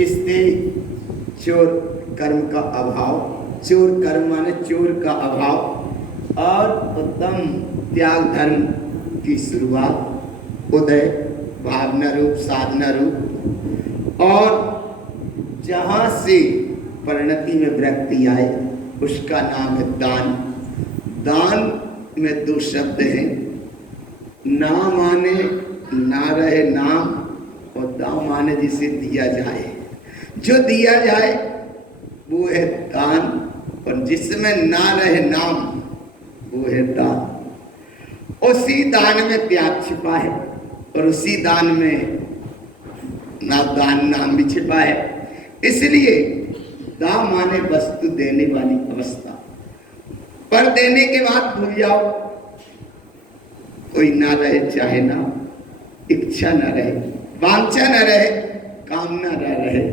इससे चोर कर्म का अभाव, चोर कर्म माने चोर का अभाव और उत्तम त्याग धर्म की शुरुआत, उदय भावना रूप साधना रूप, और जहाँ से परिणति में वृत्ति आए उसका नाम है दान। दान में दो शब्द हैं, ना माने ना रहे नाम, और दान माने जिसे दिया जाए। जो दिया जाए वो है दान, और जिसमें ना रहे नाम वो है दान। उसी दान में त्याग छिपा है, और उसी दान में ना दान नाम भी छिपा है। इसलिए दान माने वस्तु देने वाली अवस्था, पर देने के बाद भूल जाओ, कोई ना रहे चाहे ना, इच्छा ना रहे, वांछा ना रहे, कामना ना रहे,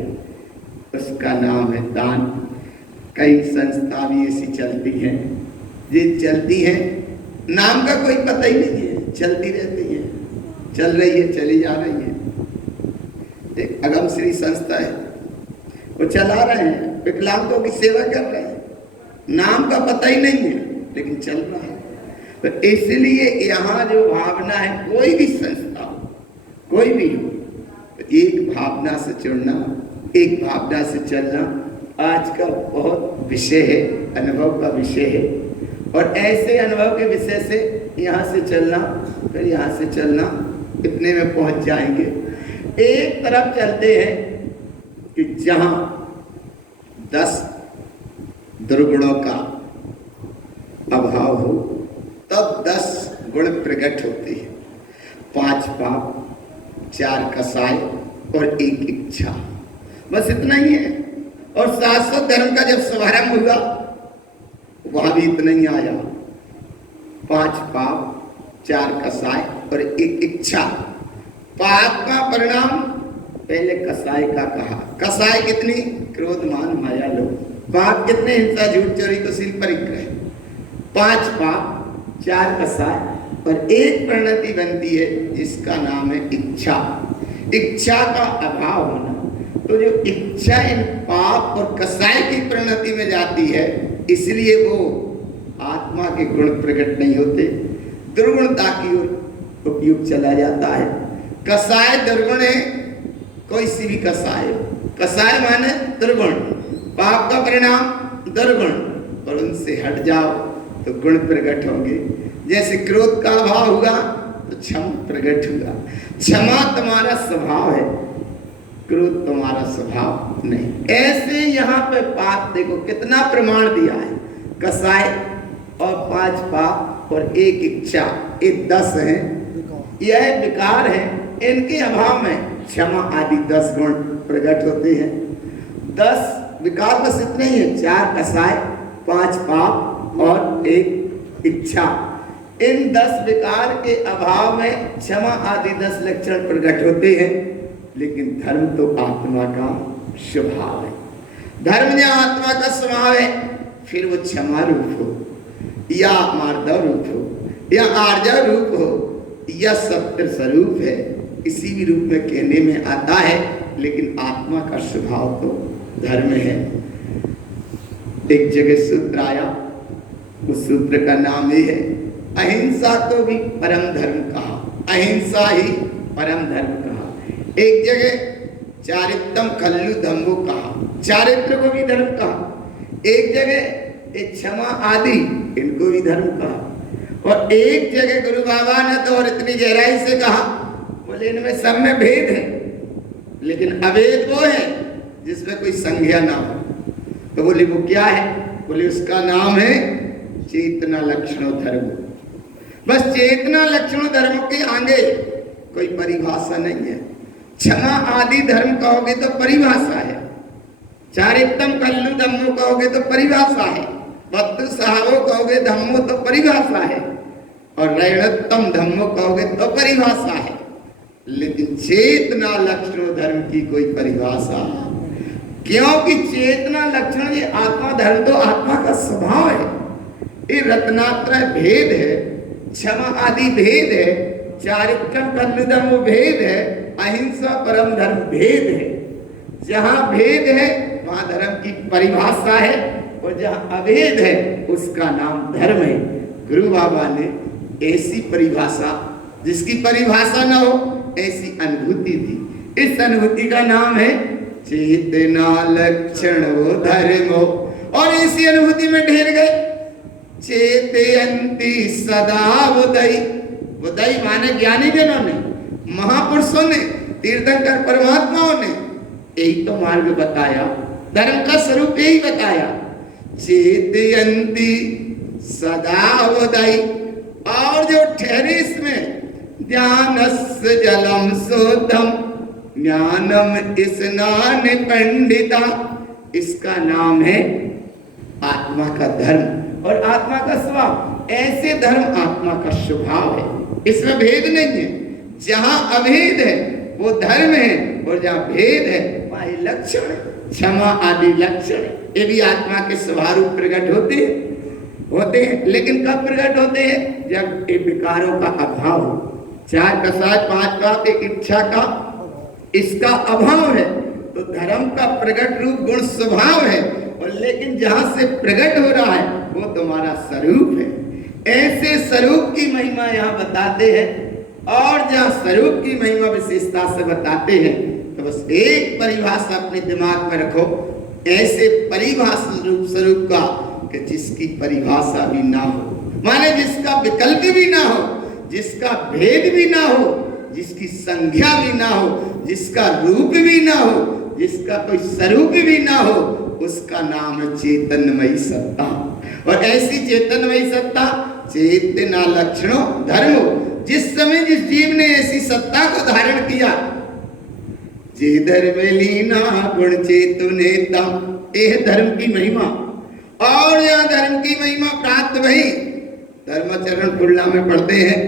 उसका नाम है दान। कई संस्था भी ऐसी चलती हैं, ये चलती हैं, नाम का कोई पता ही नहीं है, चलती रहती है, चल रही है, चली जा रही है। एक अगम श्री संस्था है, वो चला रहे हैं, विकलांगों की सेवा कर रहे हैं, नाम का पता ही नहीं है लेकिन चल रहा है। तो इसलिए यहाँ जो भावना है, कोई भी संस्था हो, कोई भी हो, एक भावना से जुड़ना, एक भावना से चलना आज का बहुत विषय है, अनुभव का विषय है। और ऐसे अनुभव के विषय से यहाँ से चलना, फिर यहाँ से चलना, इतने में पहुँच जाएंगे। एक तरफ चलते हैं कि जहाँ 10 दुर्गुणों का अभाव हो तब 10 गुण प्रकट होते हैं। 5 पाप, 4 कसाय और 1 इच्छा, बस इतना ही है। और शाश्वत धर्म का जब शुभारंभ हुआ वहां भी इतना ही आया, 5 पाप, 4 कसाय और 1 इच्छा। पाप का परिणाम पहले कसाय का कहा। कसाय कितनी? क्रोध मान माया लोभ। पाप कितने? हिंसा झूठ चोरी कुशील परिग्रह। 5 पाप, 4 कसाय और 1 परिणति बनती है जिसका नाम है इच्छा। इच्छा का अभाव होना, तो जो इच्छा इन पाप और कसाय की परिणति में जाती है, इसलिए वो आत्मा के गुण प्रकट नहीं होते, दुर्गुणता की ओर उपयुक्त चला जाता है। कसाय दुर्गुण है, कोई सी भी कसाय हो, कसाय माने दुर्गुण, पाप का परिणाम दुर्गुण, और उनसे हट जाओ तो गुण प्रकट होंगे। जैसे क्रोध का अभाव हुआ तो क्षमा प्रकट हुआ। क्षमा तुम्हारा स्वभाव है, क्रोध तुम्हारा स्वभाव नहीं। ऐसे यहाँ पे पाप देखो कितना प्रमाण दिया है, कसाय और 5 पाप और 1 इच्छा, ये 10 हैं, यह विकार है। इनके अभाव में क्षमा आदि 10 गुण प्रकट होते हैं। 10 विकार बस इतने ही है, 4 कसाय, 5 पाप और 1 इच्छा। इन 10 विकार के अभाव में क्षमा आदि 10 लक्षण प्रकट होते हैं। लेकिन धर्म तो आत्मा का स्वभाव है। धर्म जो आत्मा का स्वभाव है, फिर वो क्षमा रूप हो या मार्दव रूप हो या आर्जव रूप हो या सत्य स्वरूप है, किसी भी रूप में कहने में आता है, लेकिन आत्मा का स्वभाव तो धर्म है। एक जगह सूत्र आया, उस सूत्र का नाम ये है, अहिंसा तो भी परम धर्म कहा, अहिंसा ही परम धर्म कहा। एक जगह चारित्रम खल्लु धम्मो कहा, चारित्र को भी धर्म कहा। एक जगह क्षमा आदि, इनको भी धर्म कहा। और एक जगह गुरु बाबा ने तो और इतनी गहराई से कहा, बोले इनमें सब में भेद है, लेकिन अभेद वो है जिसमें कोई संज्ञा ना हो। तो बोले वो क्या है? बोले उसका नाम है चेतना लक्षणों धर्म। बस चेतना लक्षणों धर्म के आगे कोई परिभाषा नहीं है। क्षमा आदि धर्म कहोगे तो परिभाषा है, चारित्रम कल्लु धम्मो कहोगे तो परिभाषा है, भद्र सहावो कहोगे धम्मो तो परिभाषा है, और रैणत्तम धम्मो कहोगे तो परिभाषा है। लेकिन चेतना लक्षण धर्म की कोई परिभाषा, क्योंकि चेतना लक्षण ये आत्मा धर्म तो आत्मा का स्वभाव है। ये रत्नात्रय भेद है, क्षमा आदि भेद है, चारित्रम कल्लु धम्मो भेद है, अहिंसा परम धर्म भेद है। जहां भेद है वहां धर्म की परिभाषा है, और जहां अभेद है उसका नाम धर्म है। गुरु बाबा ने ऐसी परिभाषा, जिसकी परिभाषा ना हो ऐसी अनुभूति दी। इस अनुभूति का नाम है चेतना लक्षण वो धर्मो। और इसी अनुभूति में ढेर गए चेतयंती सदा उदय। उदय माने ज्ञानी जनों ने, महापुरुषों ने, तीर्थंकर परमात्माओं ने यही तो मार्ग बताया, धर्म का स्वरूप यही बताया। चेतयंती सदा उदय। और जो ठहरे इसमें ज्ञानस्य जलम शोधम ज्ञानम स्नान पंडिता, इसका नाम है आत्मा का धर्म और आत्मा का स्वभाव। ऐसे धर्म आत्मा का स्वभाव है, इसमें भेद नहीं है। जहां अभेद है वो धर्म है, और जहां भेद है वहां लक्षण, क्षमा आदि लक्षण, ये भी आत्मा के स्वभाव प्रकट होते हैं। लेकिन कब प्रकट होते हैं? जब ये विकारों का अभाव हो। 4 का 7 5 का एक इच्छा का, इसका अभाव है तो धर्म का प्रकट रूप गुण स्वभाव है। और लेकिन जहां से प्रकट हो रहा है वो तुम्हारा स्वरूप है। ऐसे स्वरूप की महिमा यहाँ बताते हैं। और जहाँ स्वरूप की महिमा विशेषता से बताते हैं तो बस एक परिभाषा अपने दिमाग में रखो, ऐसे परिभाषा रूप स्वरूप का कि जिसकी परिभाषा भी ना हो, माने जिसका विकल्प भी ना हो, जिसका भेद भी ना हो, जिसकी संख्या भी ना हो, जिसका रूप भी ना हो, जिसका कोई स्वरूप भी ना हो, उसका नाम है चेतनमयी सत्ता। और ऐसी चेतनमयी सत्ता चेतना लक्षणों धर्मो। जिस समय जिस जीव ने ऐसी सत्ता को धारण किया, जे धर्म लीना गुण चेतु नेता, यह धर्म की महिमा। और यह धर्म की महिमा प्राप्त भई धर्मचरण कुल्ला में पढ़ते हैं,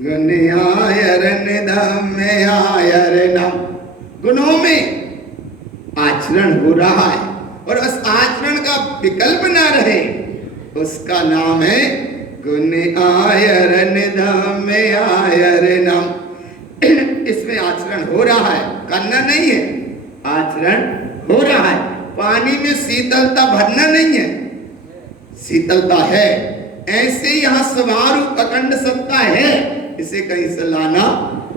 गुण आयरन धम आयरनम। गुणों में आचरण हो रहा है और उस आचरण का विकल्प ना रहे, उसका नाम है गुण आयरन धम आयरनम। इसमें आचरण हो रहा है, करना नहीं है, आचरण हो रहा है। पानी में शीतलता भरना नहीं है, शीतलता है। ऐसे यहाँ स्वभाव अखंड सत्ता है, इसे कहीं से लाना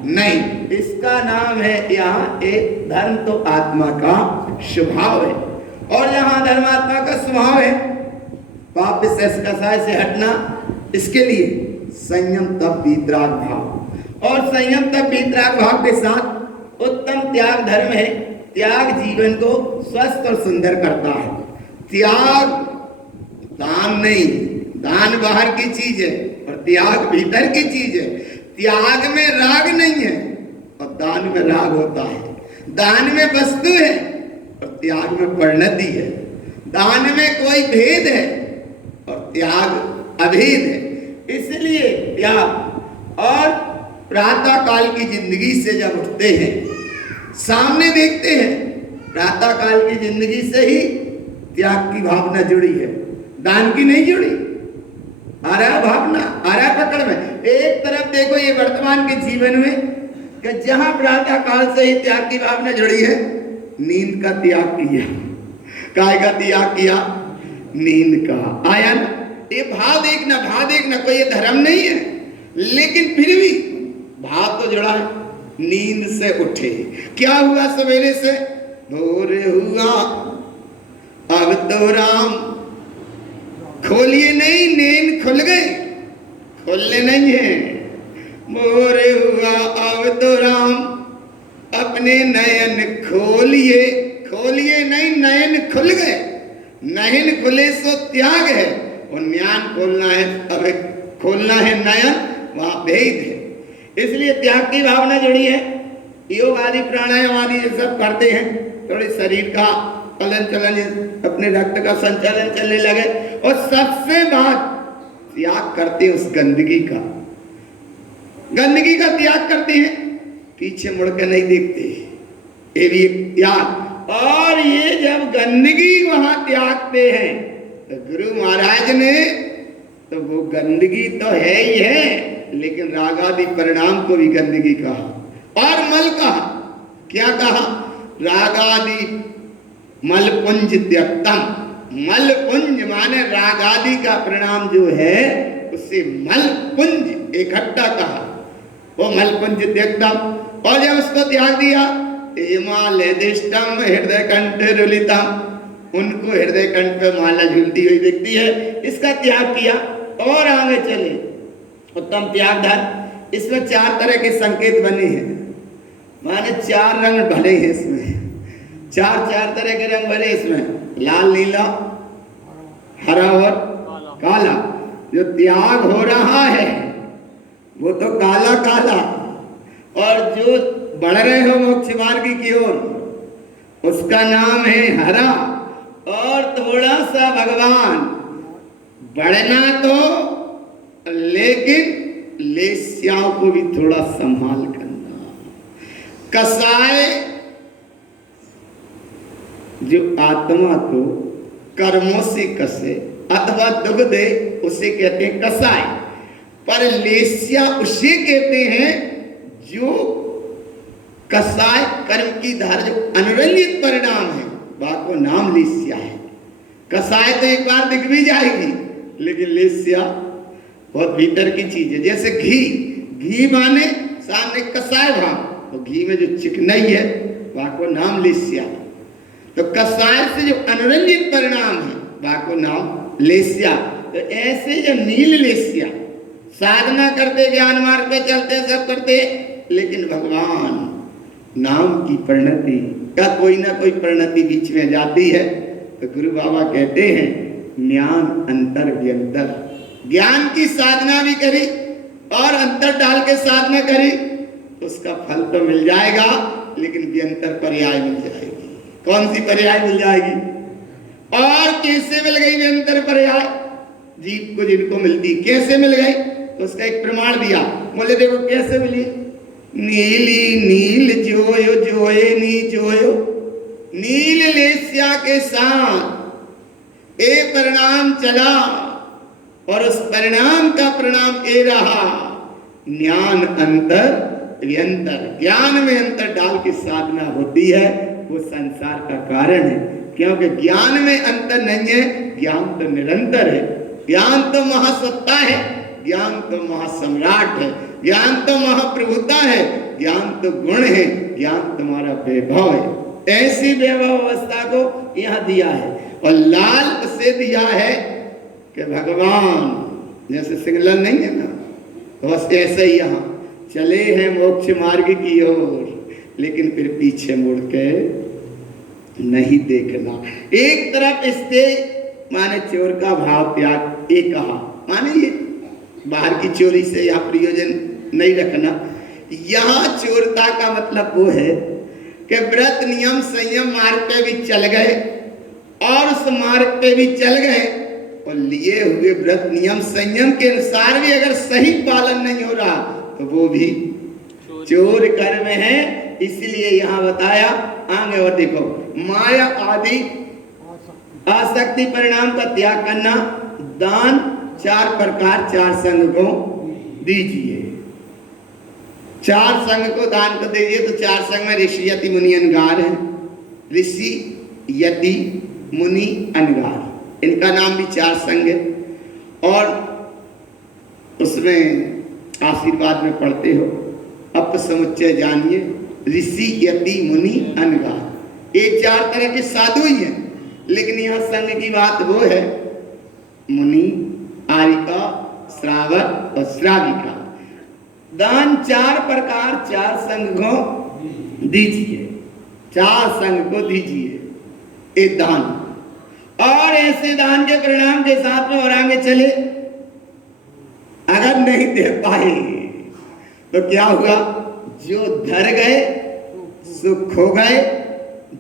नहीं। इसका नाम है यहाँ एक धर्म तो आत्मा का स्वभाव है। और यहाँ धर्मात्मा का स्वभाव है पाप विशेष कसाय से हटना। इसके लिए संयम तप वितराग भाव, और संयम तप वितराग भाव के साथ उत्तम त्याग धर्म है। त्याग जीवन को स्वस्थ और सुंदर करता है। त्याग दान नहीं, दान बाहर की चीज है और त्याग भीतर की चीज है। त्याग में राग नहीं है और दान में राग होता है। दान में वस्तु है और त्याग में परिणति है। दान में कोई भेद है और त्याग अभेद है। इसलिए त्याग। और प्रातः काल की जिंदगी से जब उठते हैं, सामने देखते हैं, प्रातः काल की जिंदगी से ही त्याग की भावना जुड़ी है, दान की नहीं जुड़ी। आ रहा है भावना, आ रहा है पकड़ में। एक तरफ देखो ये वर्तमान के जीवन में कि जहां प्रातः काल से ही त्याग की भावना जुड़ी है, नींद का त्याग किया। काय का त्याग किया? नींद का। आया ना ये भाव देखना, भाव देखना। कोई ये धर्म नहीं है, लेकिन फिर भी भाव तो जुड़ा है। नींद से उठे, क्या हुआ सवेरे से? भोर हुआ, अब तो राम। खोलिए नहीं, नींद खुल गई, खोलने नहीं है। भोर हुआ, अब तो राम, अपने नयन खोलिए। खोलिए नहीं, नयन खुल गए। नयन खुले सो त्याग है, और ज्ञान खोलना है, अब खोलना है नयन, वहां भेद है। इसलिए त्याग की भावना जुड़ी है। योग आदि प्राणायाम आदि ये सब करते हैं, थोड़े शरीर का हलन चलन, अपने रक्त का संचालन चलने लगे। और सबसे बात त्याग करते हैं उस गंदगी का, गंदगी का त्याग करते हैं, पीछे मुड़ के नहीं देखते। ये भी एक त्याग। और ये जब गंदगी वहां त्यागते हैं तो गुरु महाराज ने तो वो गंदगी तो है ही है, लेकिन रागादि परिणाम को भी गंदगी कहा और मल कहा। क्या कहा? रागादि मलपुंज त्यक्तम। मलपुंज माने रागादि का परिणाम जो है उससे मलपुंज इकट्ठा कहा, वो मलपुंज त्यक्तम। और जब उसको त्याग दिया, हिमालयदिष्टम हृदय कंठ रुलितम, उनको हृदय कंठ पे माला झूलती हुई दिखती है, इसका त्याग किया और आगे चले। उत्तम त्याग धर। इसमें 4 तरह के संकेत बने हैं, माने 4 रंग भले हैं इसमें, 4 तरह के रंग भले इसमें, लाल, नीला, हरा और काला। जो त्याग हो रहा है वो तो काला काला, और जो बढ़ रहे हो मोक्ष मार्ग की ओर उसका नाम है हरा। और थोड़ा सा भगवान बढ़ना तो, लेकिन लेस्याओं को भी थोड़ा संभाल करना। कसाय जो आत्मा को कर्मों से कसे अथवा दुख दे उसे कहते हैं कसाय, पर लेस्या उसे कहते हैं जो कसाय कर्म की धारा, जो अनुरंजित परिणाम है, बाको नाम लेस्या है। कसाय तो एक बार दिख भी जाएगी, लेकिन लेस्या बहुत भीतर की चीज है। जैसे घी, घी माने सामने कसाय भाव, तो घी में जो चिकनाई है बाको नाम लेस्या। तो कसाय से जो अनुरंजित परिणाम है बाको नाम लेस्या। तो ऐसे जो नील लेस्या साधना करते, ज्ञान मार्ग पे चलते, सब करते, लेकिन भगवान नाम की परिणति का कोई ना कोई परिणति बीच में जाती है। तो गुरु बाबा कहते हैं ज्ञान अंतर व्यंतर, ज्ञान की साधना भी करी और अंतर डाल के साधना करी, उसका फल तो मिल जाएगा, लेकिन व्यंतर पर्याय मिल जाएगी। कौन सी पर्याय मिल जाएगी? और कैसे मिल गई व्यंतर पर्याय? जीव को जिनको मिलती कैसे मिल गई, तो उसका एक प्रमाण दिया। बोले देखो कैसे मिली। नीली नील जोयो जोए नी जोयो, नील लेस्या के साथ एक परिणाम चला और उस परिणाम का परिणाम ये रहा, ज्ञान अंतर व्यंतर। ज्ञान में अंतर डाल के साधना होती है, वो संसार का कारण है। क्योंकि ज्ञान में अंतर नहीं है, ज्ञान तो निरंतर है, ज्ञान तो महासत्ता है, ज्ञान तो महासम्राट है, ज्ञान तो महाप्रभुता है, ज्ञान तो गुण है, ज्ञान तुम्हारा वैभव है। ऐसी वैभव अवस्था को यहाँ दिया है। और लाल उसे दिया है कि भगवान जैसे सिग्नल नहीं है ना, तो बस ऐसे ही यहाँ चले हैं मोक्ष मार्ग की ओर, लेकिन फिर पीछे मुड़ के नहीं देखना। एक तरफ इससे माने चोर का भाव त्याग, एक कहा माने ये बाहर की चोरी से यहाँ प्रयोजन नहीं रखना। यहाँ चोरता का मतलब वो है कि व्रत नियम संयम मार्ग पे भी चल गए और उस मार्ग पे भी चल गए, और लिए हुए व्रत नियम संयम के अनुसार भी अगर सही पालन नहीं हो रहा तो वो भी चोर कर्म है। इसलिए यहाँ बताया आगे। और देखो, माया आदि आसक्ति परिणाम का त्याग करना, दान 4 प्रकार 4 संघ को दीजिए। 4 संघ को दान को दीजिए। तो 4 संघ में ऋषि यति मुनि अनगार है। ऋषि यति मुनि अनगार, इनका नाम भी 4 संघ है। और उसमें आशीर्वाद में पढ़ते हो अप समुच्चय जानिए, ऋषि यति मुनि अनगार, ये 4 तरह के साधु ही हैं। लेकिन यहाँ संघ की बात वो है, मुनि, आरिका, श्रावक और श्राविका। दान 4 प्रकार 4 संघ को दीजिए, 4 संघ को दीजिए एक दान। और ऐसे दान के परिणाम के साथ में और आगे चले, अगर नहीं दे पाए तो क्या हुआ? जो धर गए सो खो गए,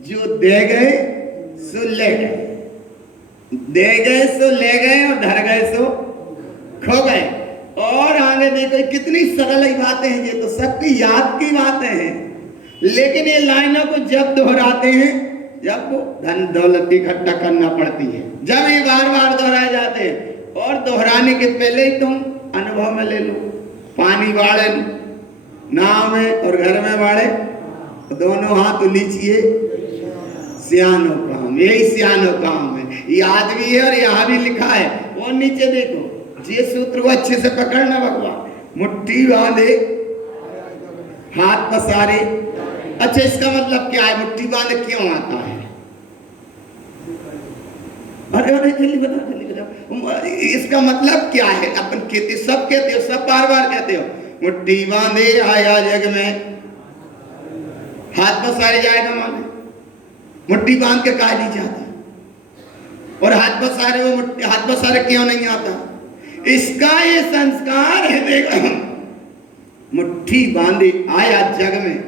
जो दे गए सो ले गए, दे गए सो ले गए और धर गए सो खो गए। और आगे देखो कितनी सरल ही बातें हैं, ये तो सबकी याद की बातें हैं, लेकिन ये लाइनों को जब दोहराते हैं, जब वो धन दौलत इकट्ठा करना पड़ती है, जब ये बार बार दोहराए जाते हैं। और दोहराने के पहले ही तुम अनुभव में ले लो, पानी बाड़े नाव में और घर में बाड़े दोनों हाथ लीजिए, सियानो काम, यही सियानो काम है। याद भी है और यहाँ भी लिखा है। वो नीचे देखो, ये सूत्र को अच्छे से पकड़ना भगवान। मुट्ठी बांधे हाथ पसारे। अच्छा, इसका मतलब क्या है? मुट्ठी बांधे क्यों आता है? अरे अरे जल्दी बताओ, जल्दी बताओ, इसका मतलब क्या है? अपन कहते हो, सब बार बार कहते हो, मुट्ठी बांधे आया जग में, हाथ पसारे जाएगा माने। मुट्ठी बांध के कहा नहीं जाता, और हाथ पसारे, वो हाथ पसारे क्यों नहीं आता? इसका ये संस्कार है। देखो, मुट्ठी बांधे आया जग में,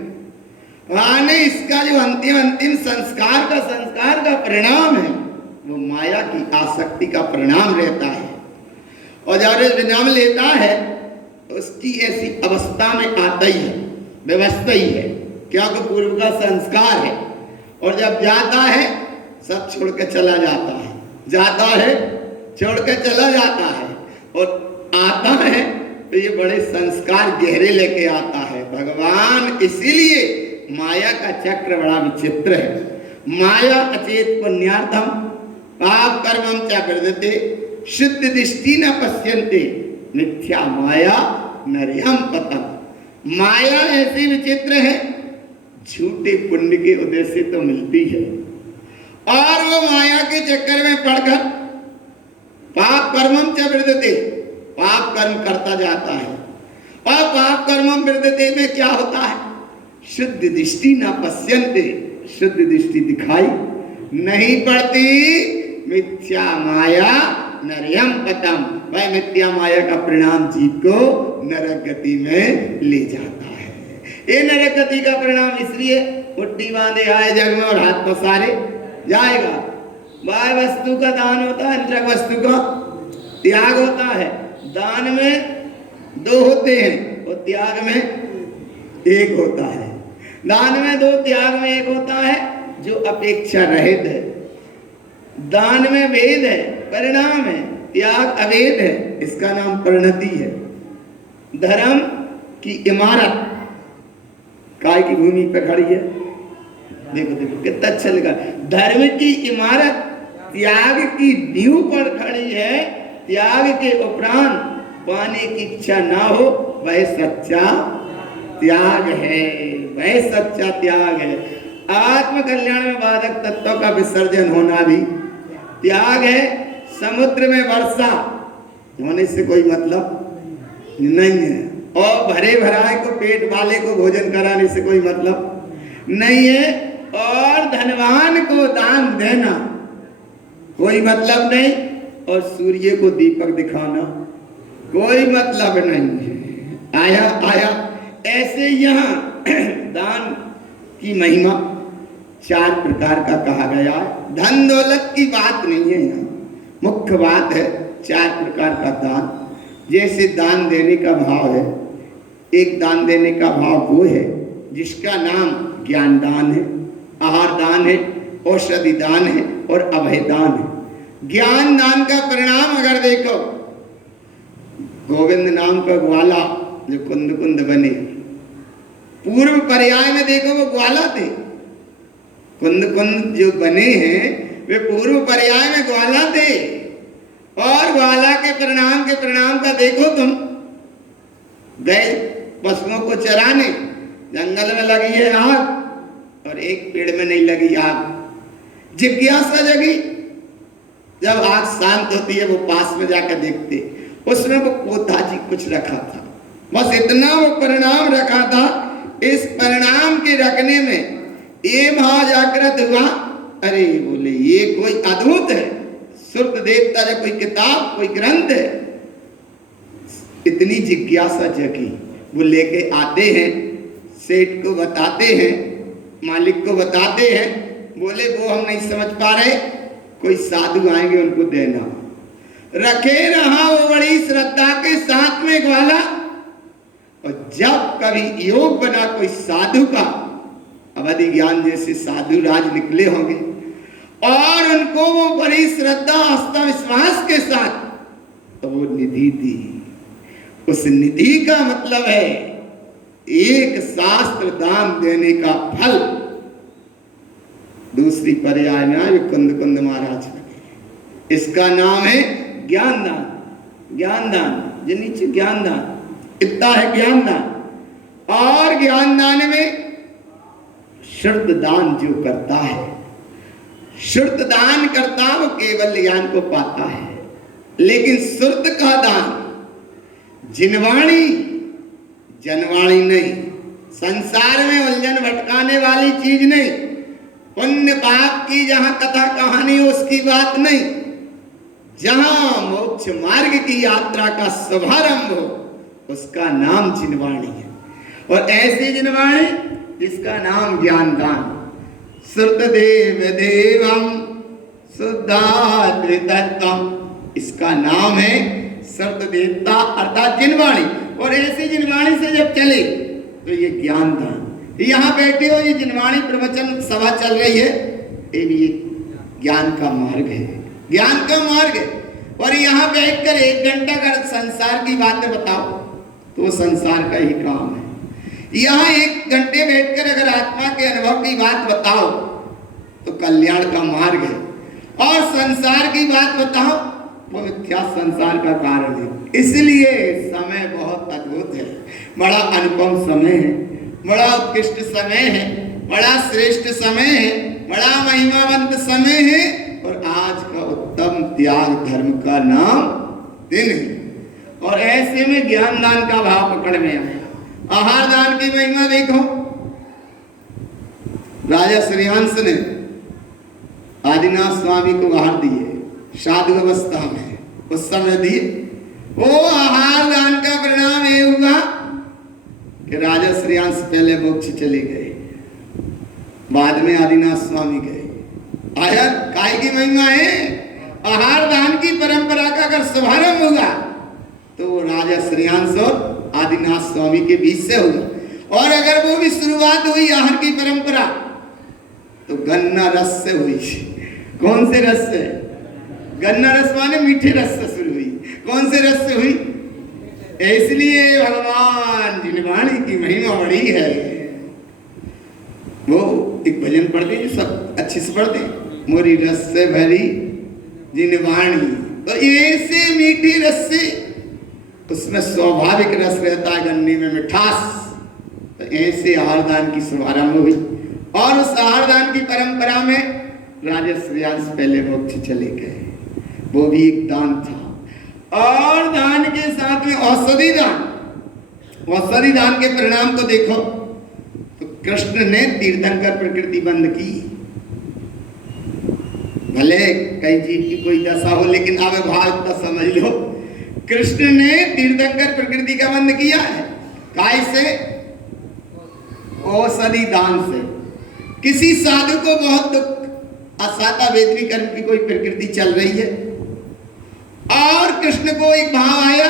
माने इसका जो अंतिम संस्कार का परिणाम है, वो माया की आसक्ति का परिणाम रहता है। और जब परिणाम लेता है उसकी ऐसी अवस्था में आता ही है, व्यवस्था ही है, क्योंकि पूर्व का संस्कार है। और जब जाता है सब छोड़ के चला जाता है, जाता है छोड़ के चला जाता है, और आता है तो ये बड़े संस्कार गहरे लेके आता है भगवान। इसीलिए माया का चक्र बड़ा विचित्र है। माया अचेत पुण्यार्थम पाप कर्मम च प्रदते शुद्ध दृष्टि न पश्यन्ते मिथ्या माया नर्यम पतम। माया ऐसी विचित्र है, झूठे पुण्य के उद्देश्य तो मिलती है, और वो माया के चक्कर में पड़कर पाप कर्मम च प्रदते, पाप कर्म करता जाता है। और पाप कर्मम प्रदते में क्या होता है? शुद्ध दृष्टि न पश्यन्ते, शुद्ध दृष्टि दिखाई नहीं पड़ती। मिथ्या माया नरयम पतम, वह मिथ्या माया का परिणाम जीव को नरक गति में ले जाता है। ये नरक गति का परिणाम इसलिए मुट्ठी बांधे आए जग में और हाथ पसारे जाएगा। बाह्य वस्तु का दान होता है, अंतरंग वस्तु का त्याग होता है। दान में दो होते हैं और त्याग में एक होता है। दान में दो, त्याग में एक होता है, जो अपेक्षा रहित है। दान में भेद है, परिणाम है, त्याग अभेद है, इसका नाम परिणति है। धर्म की इमारत काय की भूमि पे खड़ी है, देखो देखो कितना अच्छा लगा। धर्म की इमारत त्याग की नींव पर खड़ी है। त्याग के उपरांत पाने की इच्छा ना हो, वह सच्चा त्याग है, वह सच्चा त्याग है। आत्म कल्याण में बाधक तत्वों का विसर्जन होना भी त्याग है। समुद्र में वर्षा होने से कोई मतलब नहीं है, और भरे भराए को, पेट वाले को भोजन कराने से कोई मतलब नहीं है, और धनवान को दान देना कोई मतलब नहीं, और सूर्य को दीपक दिखाना कोई मतलब नहीं है। आया ऐसे यहाँ दान की महिमा 4 प्रकार का कहा गया है। धन दौलत की बात नहीं है, यहाँ मुख्य बात है 4 प्रकार का दान। जैसे दान देने का भाव है, एक दान देने का भाव वो है जिसका नाम ज्ञान दान है, आहार दान है, औषधि दान है और अभय दान है। ज्ञान दान का परिणाम अगर देखो, गोविंद नाम का ग्वाला जो कुंद कुंद बने, पूर्व पर्याय में देखो वो ग्वाला थे। कुंद कुंद जो बने हैं वे पूर्व पर्याय में ग्वाला थे, और ग्वाला के परिणाम का देखो तुम, गए पशुओं को चराने, जंगल में लगी है आग और एक पेड़ में नहीं लगी आग। जिज्ञासा जगी, जब आग शांत होती है वो पास में जाकर देखते, उसमें वो पोता जी कुछ रखा था, बस इतना वो परिणाम रखा था। इस परिणाम के रखने में ये भाव जागृत हुआ, अरे बोले ये कोई अद्भुत है, शुद्ध देवता जो कोई किताब, कोई ग्रंथ है। इतनी जिज्ञासा जगी, वो लेके आते हैं, सेठ को बताते हैं, मालिक को बताते हैं, बोले वो हम नहीं समझ पा रहे, कोई साधु आएंगे उनको देना। रखे रहा वो बड़ी श्रद्धा के साथ में ग्वाला, और जब कभी योग बना कोई साधु का, अवधि ज्ञान जैसे साधु राज निकले होंगे, और उनको वो बड़ी श्रद्धा आस्था विश्वास के साथ तो वो निधि दी। उस निधि का मतलब है एक शास्त्र दान देने का फल दूसरी पर्याय में आए कुंद कुंद महाराज बने। इसका नाम है ज्ञान दान। ज्ञान दान जो नीचे ज्ञान दान, इतना है ज्ञान दान। और ज्ञान दान में शुद्ध दान जो करता है, शुद्ध दान करता वो केवल ज्ञान को पाता है। लेकिन शुद्ध का दान जिनवाणी जनवाणी नहीं, संसार में उलझन भटकाने वाली चीज नहीं, पुण्य पाप की जहां कथा कहानी हो उसकी बात नहीं, जहां मोक्ष मार्ग की यात्रा का शुभारंभ हो उसका नाम जिनवाणी है। और ऐसी जिनवाणी जिसका नाम ज्ञान दान। श्रुत देव देवम शुद्धात्म, इसका नाम है श्रुत देवता अर्थात जिनवाणी। और ऐसी जिनवाणी से जब चले तो ये ज्ञान दान। यहाँ बैठे हो, ये जिनवाणी प्रवचन सभा चल रही है, ये भी ज्ञान का मार्ग है, ज्ञान का मार्ग है। और यहाँ बैठकर 1 घंटा अगर संसार की बातें बताओ तो संसार का ही काम है। यहाँ 1 घंटे बैठकर अगर आत्मा के अनुभव की बात बताओ तो कल्याण का मार्ग है। और संसार की बात बताओ वो मिथ्या संसार का कारण है। इसलिए समय बहुत अद्भुत है, बड़ा अनुपम समय है, बड़ा उत्कृष्ट समय है, बड़ा श्रेष्ठ समय है, बड़ा महिमावंत समय है। और आज का उत्तम त्याग धर्म का नाम दिन है। और ऐसे में ज्ञान दान का भाव पकड़ में आया। आहार दान की महिमा देखो, राजा श्रेयांश ने आदिनाथ स्वामी को आहार दिए साधु अवस्था में, उस समय दिए। वो आहार दान का परिणाम ये हुआ कि राजा श्रेयांश पहले मोक्ष चले गए, बाद में आदिनाथ स्वामी गए। आया काय की महिमा है। आहार दान की परंपरा का अगर शुभारंभ होगा तो वो राजा श्रेयांश और आदिनाथ स्वामी के बीच से होगा। और अगर वो भी शुरुआत हुई आहार की परंपरा तो गन्ना रस से हुई। कौन से रस से? गन्ना रस माने मीठे रस से शुरू हुई। कौन से रस से हुई? इसलिए भगवान जिनवाणी की महिमा बड़ी है। वो एक भजन पढ़ते हैं, सब अच्छे से पढ़ते हैं, मोरी रस से भरी जिनवाणी। तो ऐसे मीठी रस से, उसमें स्वाभाविक रस रहता है, गन्ने में मिठास। तो ऐसे आहार दान की शुभारंभ हुई। और उस आहार दान की परंपरा में राजा श्रेयांश पहले मोक्ष चले गए, वो भी एक दान था। और दान के साथ में औषधि दान। औषधि दान के परिणाम को देखो तो कृष्ण ने तीर्थंकर प्रकृति बंद की। भले कई जीव की कोई दशा हो, लेकिन अब भाव तो समझ लो, कृष्ण ने तीर्थंकर प्रकृति का बंद किया है। काय से? औषधि दान से। किसी साधु को बहुत दुख, असाता वेदनी कर्म की कोई प्रकृति चल रही है, और कृष्ण को एक भाव आया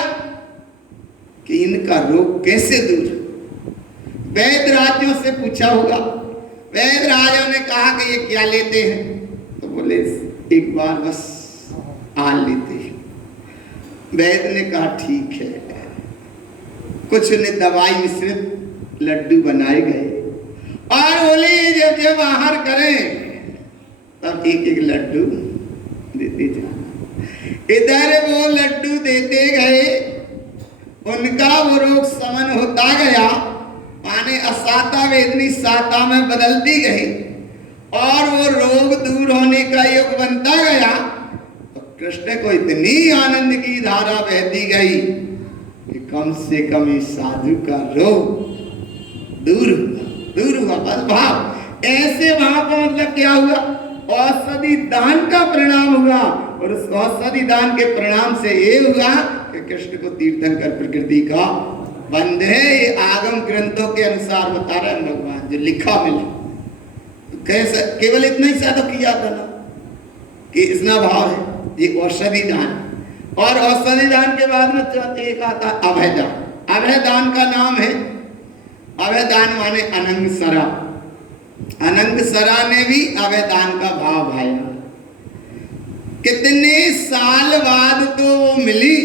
कि इनका रोग कैसे दूर। वैद्य राजों से पूछा होगा, वैद्य राजों ने कहा कि ये क्या लेते हैं, तो बोले एक बार बस आल लेते हैं। वैद्य ने कहा ठीक है। कुछ ने दवाई मिश्रित लड्डू बनाए गए और बोले जब जब आहार करें तब एक एक लड्डू देते जाना। इधर वो लड्डू देते गए, उनका वो रोग समन होता गया, माने असाता वेदनी साता में बदलती गई, और वो रोग दूर होने का युग बनता गया। तो कृष्ण को इतनी आनंद की धारा बहती गई कि कम से कम इस साधु का रोग दूर हुआ। बस भाव, ऐसे भाव का मतलब क्या हुआ? औषधि दान का परिणाम हुआ। और उस औषधि दान के परिणाम से ये हुआ कि कृष्ण को तीर्थंकर प्रकृति का बंध है। ये आगम ग्रंथों के अनुसार बता रहे हैं भगवान, जो लिखा मिला। कैसे केवल इतना ही साधु किया था ना कि इतना भाव है, ये औषधि दान। और औषधि दान के बाद में एक आता अभय दान। अभय दान का नाम है, अभय दान माने अनंग सरा। अनंग सरा ने भी अभय दान का भाव भाया। कितने साल बाद तो वो मिली,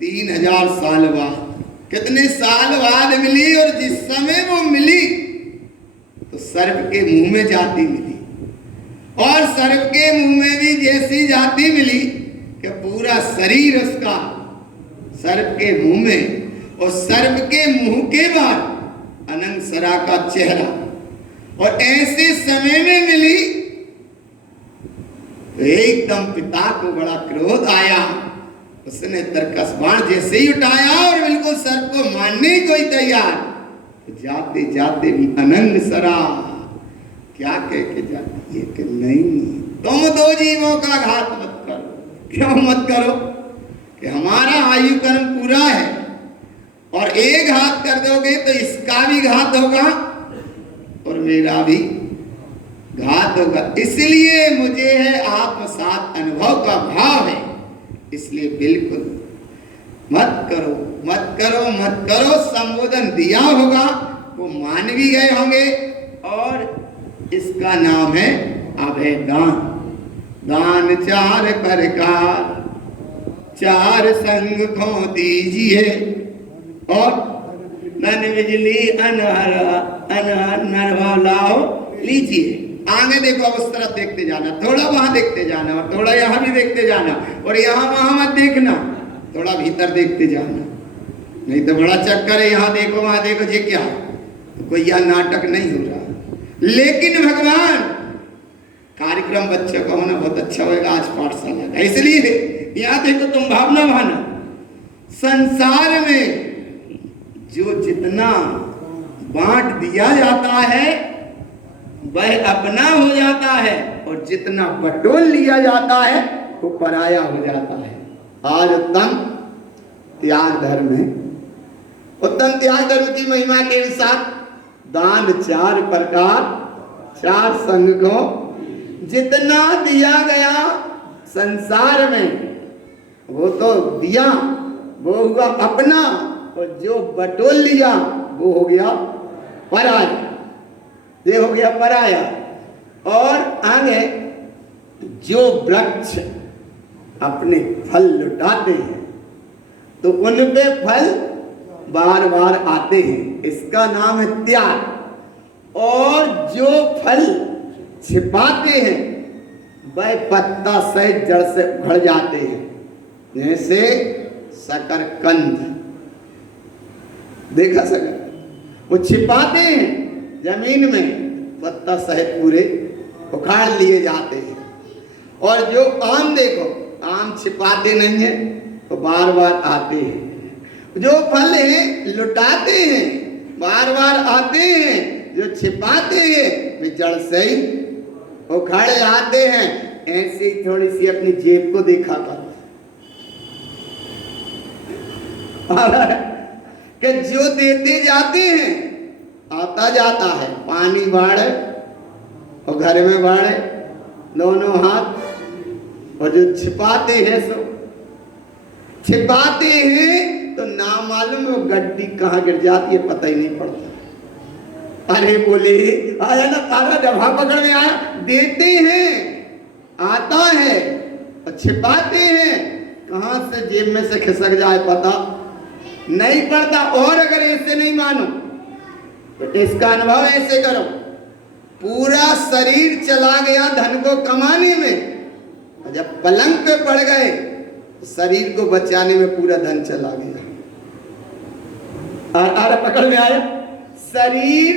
3000 साल बाद। कितने साल बाद मिली, और जिस समय वो मिली तो सर्प के मुंह में जाती मिली, और सर्प के मुंह में भी जैसी जाती मिली कि पूरा शरीर उसका सर्प के मुंह में, और सर्प के मुंह के बाद अनंगसरा का चेहरा। और ऐसे समय में मिली तो एकदम पिता को बड़ा क्रोध आया। उसने तरकस बाण जैसे ही उठाया और बिल्कुल सर्प को मारने को ही तैयार, तो जाते जाते भी अनंगसरा क्या कह के जाती है कि नहीं, तुम दो जीवों का घात मत करो। क्यों मत करो? कि हमारा आयु कर्म पूरा है, और एक घात कर दोगे तो इसका भी घात होगा और मेरा भी घात होगा। इसलिए मुझे है आत्मसात अनुभव का भाव है, इसलिए बिल्कुल मत करो मत करो मत करो। संबोधन दिया होगा, वो मान भी गए होंगे, और इसका नाम है अभय दान। दान चार प्रकार, चार संग को दीजिए, और नन बिजली अनहर नरवा लाओ लीजिए। आगे देखो, अब उस तरफ देखते जाना, थोड़ा वहां देखते जाना, और थोड़ा यहाँ भी देखते जाना, और यहाँ वहां मत देखना, थोड़ा भीतर देखते जाना, नहीं तो बड़ा चक्कर है। यहाँ देखो वहां देखो, ये क्या तो कोई यह नाटक नहीं हो रहा। लेकिन भगवान कार्यक्रम बच्चों का होना बहुत अच्छा होगा आज पाठशाला का, इसलिए यहाँ देखो तुम भावना भाना। संसार में जो जितना बांट दिया जाता है वह अपना हो जाता है, और जितना बटोल लिया जाता है वो पराया हो जाता है। आज उत्तम त्याग धर्म है। उत्तम त्याग धर्म की महिमा के अनुसार दान चार प्रकार, चार संग को जितना दिया गया संसार में वो तो दिया, वो हुआ अपना, और जो बटोल लिया वो हो गया पराया। ये हो गया पराया। और आगे जो वृक्ष अपने फल लुटाते हैं तो उन पे फल बार बार आते हैं, इसका नाम है त्याग। और जो फल छिपाते हैं वह पत्ता सहित जड़ से उखड़ जाते हैं, जैसे शकरकंद। देखा सकर, वो छिपाते हैं जमीन में, पत्ता सहित पूरे उखाड़ लिए जाते हैं। और जो आम देखो, आम छिपाते नहीं है तो बार बार आते हैं। जो फल है लुटाते हैं, बार बार आते हैं। जो छिपाते हैं वे जड़ से ही उखाड़ लाते हैं। ऐसे ही थोड़ी सी अपनी जेब को देखा कर कि जो देते जाते हैं आता जाता है, पानी बाढ़े और घर में बाढ़े दोनों हाथ। और जो छिपाते हैं सो छिपाते हैं तो ना मालूम वो गड्डी कहाँ गिर जाती है पता ही नहीं पड़ता। अरे बोले आया ना तारा डब्बा पकड़ में आया, देते हैं आता है और छिपाते हैं, कहाँ से जेब में से खिसक जाए पता नहीं पड़ता। और अगर ऐसे नहीं मानो तो इसका अनुभव ऐसे करो, पूरा शरीर चला गया धन को कमाने में, जब पलंग पे पड़ गए तो शरीर को बचाने में पूरा धन चला गया। और पकड़ में आया, शरीर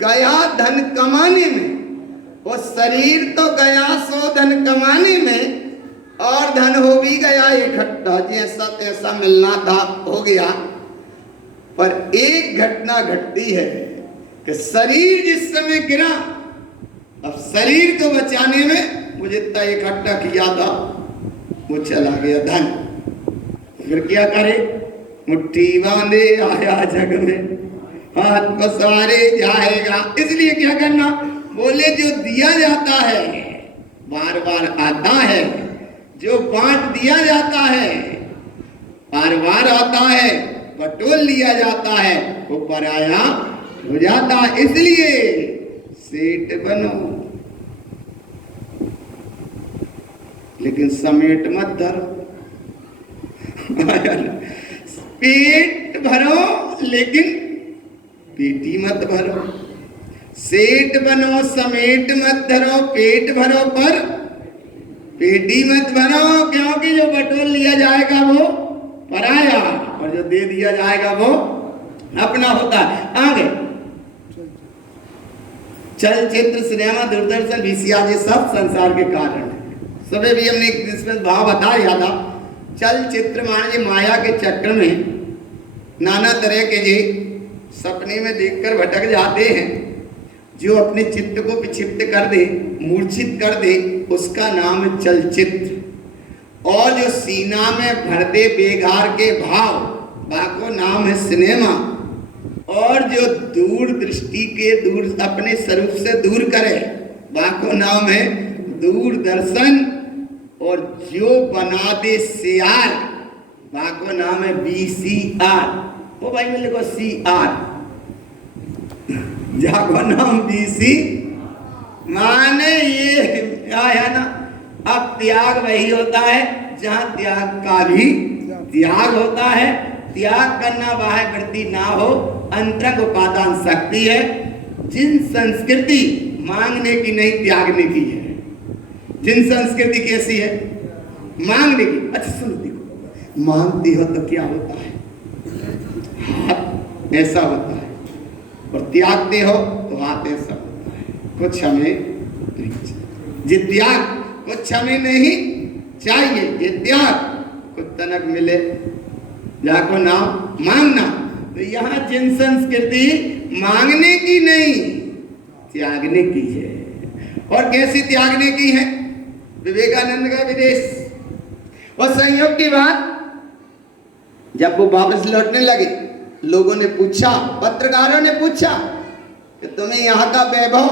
गया धन कमाने में, वो शरीर तो गया सो धन कमाने में, और धन हो भी गया इकट्ठा, जैसा तैसा मिलना था हो गया। पर एक घटना घटती है कि शरीर जिस समय गिरा, अब शरीर को बचाने में वो जितना इकट्ठा किया था वो चला गया धन। फिर क्या करे, मुट्ठी बांधे आया जग में, हाथ पसारे जाएगा। इसलिए क्या करना, बोले जो दिया जाता है बार बार आता है, जो बांट दिया जाता है बार बार आता है, बटोल लिया जाता है वो पराया हो जाता है। इसलिए सेठ बनो लेकिन समेट मत धरो। पेट पेट भरो लेकिन पेटी मत भरो। सेठ बनो समेट मत धरो, पेट भरो पर पेटी मत भरो, क्योंकि जो बटोर लिया जाएगा वो पराया और जो दे दिया जाएगा वो अपना होता है। आगे चलचित्र, सिनेमा, दूरदर्शन, वीसीआर, ये सब संसार के कारण है। सबे भी हमने इसमें भाव बताया था। चलचित्र माने माया के चक्र में नाना तरह के जी सपने में देखकर भटक जाते हैं। जो अपने चित्त को विक्षिप्त कर दे, मूर्छित कर दे, उसका नाम है चलचित्र। और जो सीना में भर दे बेगार के भाव, बाको नाम है सिनेमा। और जो दूर दृष्टि के दूर अपने स्वरूप से दूर करे, बाको नाम है दूरदर्शन। और जो बना दे सियार, बाको नाम है वीसीआर। वो भाई में लिखो सीआर, जाको नाम वीसी माने ये क्या है ना। अब त्याग वही होता है जहां त्याग का भी त्याग होता है। त्याग करना बाह्य वृत्ति ना हो, अंतरंग उपादान शक्ति है। जिन संस्कृति मांगने की नहीं त्यागने की है, जिन संस्कृति कैसी है मांगने की। अच्छा सुनो, देखो मांगती हो तो क्या होता है, हाथ ऐसा होता है, और त्यागते हो तो हाथ ऐसा होता है। कुछ हमें नहीं चाहिए, ये त्याग कुछ हमें नहीं चाहिए। ये त्याग कुछ तनक मिले, जाको नाम मांगना। तो यहाँ जिन संस्कृति मांगने की नहीं त्यागने की है। और कैसी त्यागने की है? विवेकानंद का विदेश। और संयोग की बात, जब वो वापस लौटने लगे, लोगों ने पूछा, पत्रकारों ने पूछा कि तुम्हें यहाँ का वैभव,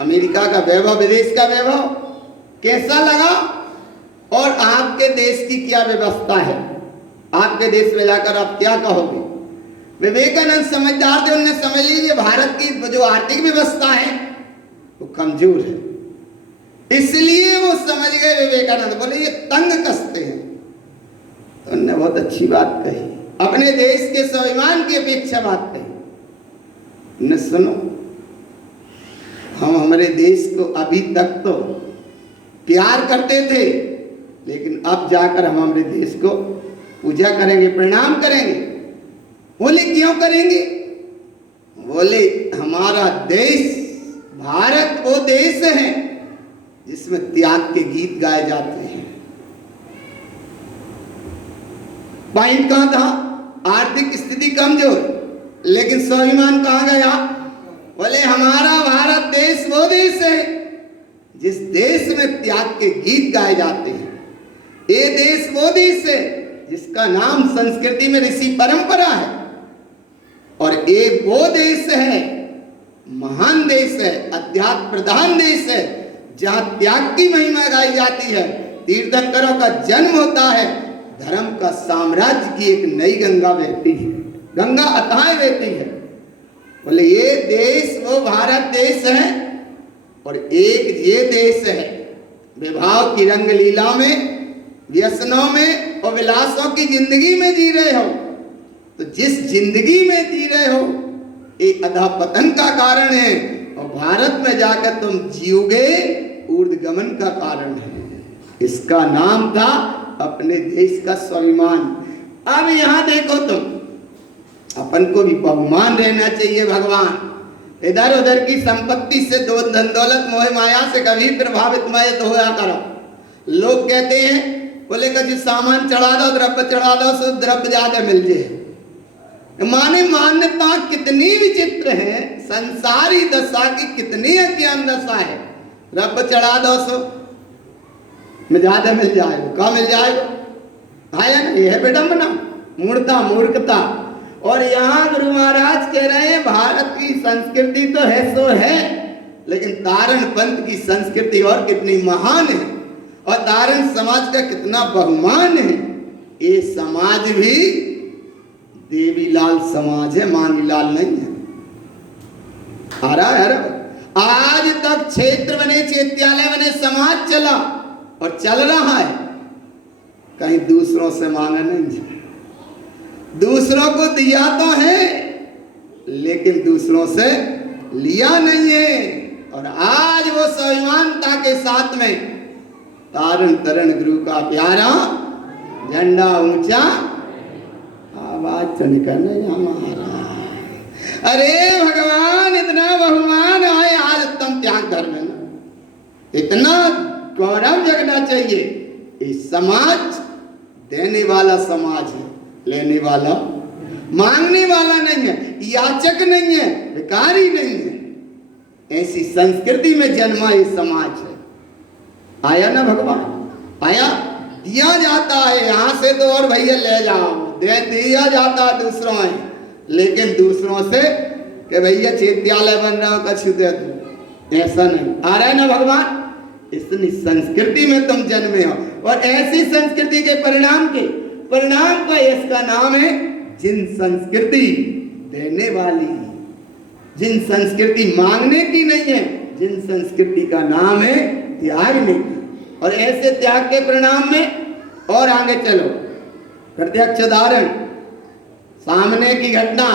अमेरिका का वैभव, विदेश का वैभव कैसा लगा, और आपके देश की क्या व्यवस्था है, आपके देश में जाकर आप क्या कहोगे? विवेकानंद समझदार थे, उन्होंने समझ लीजिए भारत की जो आर्थिक व्यवस्था है वो कमजोर है। इसलिए वो समझ गए, विवेकानंद बोले ये तंग कसते हैं। तो उन्होंने बहुत अच्छी बात कही, अपने देश के स्वाभिमान की अपेक्षा बात कही। उन्होंने सुनो, हम हमारे देश को अभी तक तो प्यार करते थे, लेकिन अब जाकर हम हमारे देश को पूजा करेंगे, प्रणाम करेंगे। बोले क्यों करेंगे? बोले हमारा देश भारत वो देश है जिसमें त्याग के गीत गाए जाते हैं। पॉइंट कहां था? आर्थिक स्थिति कमजोर, लेकिन स्वाभिमान कहां गया? बोले हमारा भारत देश वो देश है जिस देश में त्याग के गीत गाए जाते हैं। ये देश वो देश है जिसका नाम संस्कृति में ऋषि परंपरा है। और एक वो देश है, महान देश है, अध्यात्म प्रधान देश है, जहां त्याग की महिमा गाई जाती है, तीर्थंकरों का जन्म होता है, धर्म का साम्राज्य की एक नई गंगा बहती है, गंगा अथाह बहती है। बोले ये देश वो भारत देश है, और एक ये देश है विभाव की रंग लीला में, व्यसनों में और विलासों की जिंदगी में जी रहे हो। तो जिस जिंदगी में जी रहे हो एक अधःपतन का कारण है, और भारत में जाकर तुम जियोगे ऊर्ध्वगमन का कारण है। इसका नाम था अपने देश का स्वाभिमान। अब यहां देखो तुम, अपन को भी बहुमान रहना चाहिए। भगवान इधर उधर की संपत्ति से, धन दौलत मोह माया से कभी प्रभावित मत होया करो। लोग कहते हैं, बोले कि सामान चढ़ा दो, द्रव्य चढ़ा दो, सो द्रव्य ज्यादा मिल जाए। माने मान्यता कितनी विचित्र है, संसारी दशा की कितनी अज्ञान दशा है। द्रव्य चढ़ा दो सो में ज्यादा मिल जाएगा, कहा मिल जाएगा? आया ना, ये है विडंबना, मूर्खता, मूर्खता। और यहाँ गुरु महाराज कह रहे हैं भारत की संस्कृति तो है सो है, लेकिन तारण पंथ की संस्कृति और कितनी महान है, और तारण समाज का कितना बहुमान है। ये समाज भी देवीलाल समाज है, मांगीलाल नहीं है। आ रहा है? आज तक क्षेत्र बने, चैत्यालय बने, समाज चला और चल रहा है, कहीं दूसरों से मांगा नहीं। दूसरों को दिया तो है लेकिन दूसरों से लिया नहीं है। और आज वो स्वाभिमानता के साथ में तारण तरण गुरु का प्यारा झंडा ऊंचा आवाज तो निकल नहीं हमारा। अरे भगवान इतना बहुमान है आज उत्तम त्याग धर्म में, इतना गौरव जगना चाहिए। इस समाज देने वाला समाज है, लेने वाला मांगने वाला नहीं है, याचक नहीं है, भिखारी नहीं है। ऐसी संस्कृति में जन्मा ये समाज है। आया ना भगवान, आया, दिया जाता है यहाँ से तो और भैया ले जाओ, दिया जाता है दूसरों में, लेकिन दूसरों से कि भैया चैत्यालय बन रहा हो कछु दे दो, ऐसा नहीं। आ रहा है ना भगवान, इतनी संस्कृति में तुम जन्मे हो। और ऐसी संस्कृति के परिणाम का इसका नाम है जिन संस्कृति देने वाली, जिन संस्कृति मांगने की नहीं है, जिन संस्कृति का नाम है त्याग नहीं। और ऐसे त्याग के परिणाम में और आगे चलो, प्रत्यक्ष उदाहरण, सामने की घटना,